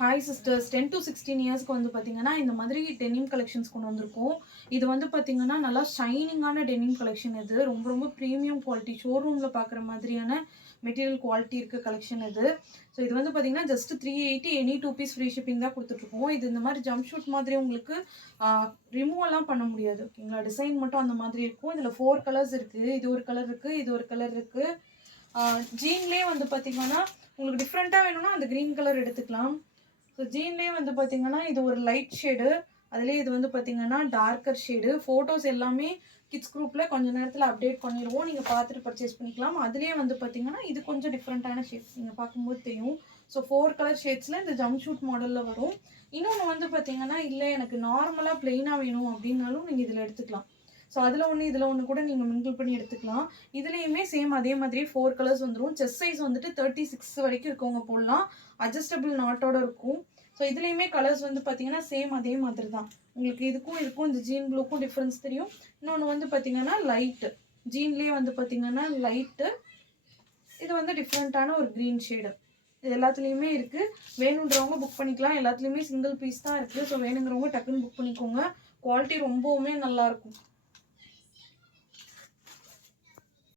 Hi sisters 10 to 16 இயர்ஸ்க்கு வந்து பார்த்தீங்கன்னா இந்த மாதிரி டெனிம் கலெக்ஷன்ஸ் கொண்டு வந்திருக்கோம். இது வந்து பார்த்தீங்கன்னா நல்லா ஷைனிங்கான டெனிம் கலெக்ஷன் இது. ரொம்ப ரொம்ப ப்ரீமியம் குவாலிட்டி ஷோரூமில் பார்க்குற மாதிரியான மெட்டீரியல் குவாலிட்டி இருக்க கலெக்ஷன் இது. ஸோ இது வந்து பார்த்தீங்கன்னா just 380 any 2 piece free shipping தான் கொடுத்துட்ருக்கோம். இது இந்த மாதிரி ஜம்ப் ஷூட் மாதிரி உங்களுக்கு ரிமூவெல்லாம் பண்ண முடியாது ஓகேங்களா. டிசைன் மட்டும் அந்த மாதிரி இருக்கும். இதில் 4 கலர்ஸ் இருக்குது. இது ஒரு கலர் இருக்குது, இது ஒரு கலர் இருக்குது. ஜீன்லேயே வந்து பார்த்தீங்கன்னா உங்களுக்கு டிஃப்ரெண்ட்டாக வேணும்னா அந்த க்ரீன் கலர் எடுத்துக்கலாம். ஸோ ஜீன்லேயே வந்து பார்த்தீங்கன்னா இது ஒரு லைட் ஷேடு, அதுலேயே இது வந்து பார்த்தீங்கன்னா டார்க்கர் ஷேடு. ஃபோட்டோஸ் எல்லாமே கிட்ஸ் குரூப்பில் கொஞ்சம் நேரத்தில் அப்டேட் பண்ணிடுவோம், நீங்கள் பார்த்துட்டு பர்ச்சேஸ் பண்ணிக்கலாம். அதுலேயே வந்து பார்த்தீங்கன்னா இது கொஞ்சம் டிஃப்ரெண்ட்டான ஷேட்ஸ் நீங்கள் பார்க்கும்போது தெரியும். ஸோ 4 கலர் ஷேட்ஸில் இந்த ஜம்ப் ஷூட் மாடலில் வரும். இன்னொன்று வந்து பார்த்தீங்கன்னா இல்லை எனக்கு நார்மலாக ப்ளெயினாக வேணும் அப்படின்னாலும் நீங்கள் இதில் எடுத்துக்கலாம். ஸோ அதில் ஒன்று இதில் ஒன்று கூட நீங்கள் மிங்கிள் பண்ணி எடுத்துக்கலாம். இதுலேயுமே சேம் அதே மாதிரி 4 கலர்ஸ் வந்துடும். செஸ்ட் சைஸ் வந்துட்டு 36 வரைக்கும் இருக்கவங்க போடலாம். அட்ஜஸ்டபிள் நாட்டோட இருக்கும். ஸோ இதுலேயுமே கலர்ஸ் வந்து பார்த்தீங்கன்னா சேம் அதே மாதிரி தான். உங்களுக்கு இதுக்கும் இந்த ஜீன் ப்ளூக்கும் டிஃப்ரென்ஸ் தெரியும். இன்னொன்று வந்து பார்த்தீங்கன்னா லைட்டு, ஜீன்லேயே வந்து பார்த்தீங்கன்னா லைட்டு, இது வந்து டிஃப்ரெண்ட்டான ஒரு க்ரீன் ஷேடு. இது எல்லாத்துலேயுமே இருக்குது. வேணுன்றவங்க புக் பண்ணிக்கலாம். எல்லாத்துலேயுமே சிங்கிள் பீஸ் தான் இருக்குது. ஸோ வேணுங்கிறவங்க டக்குன்னு புக் பண்ணிக்கோங்க. குவாலிட்டி ரொம்பவுமே நல்லாயிருக்கும்.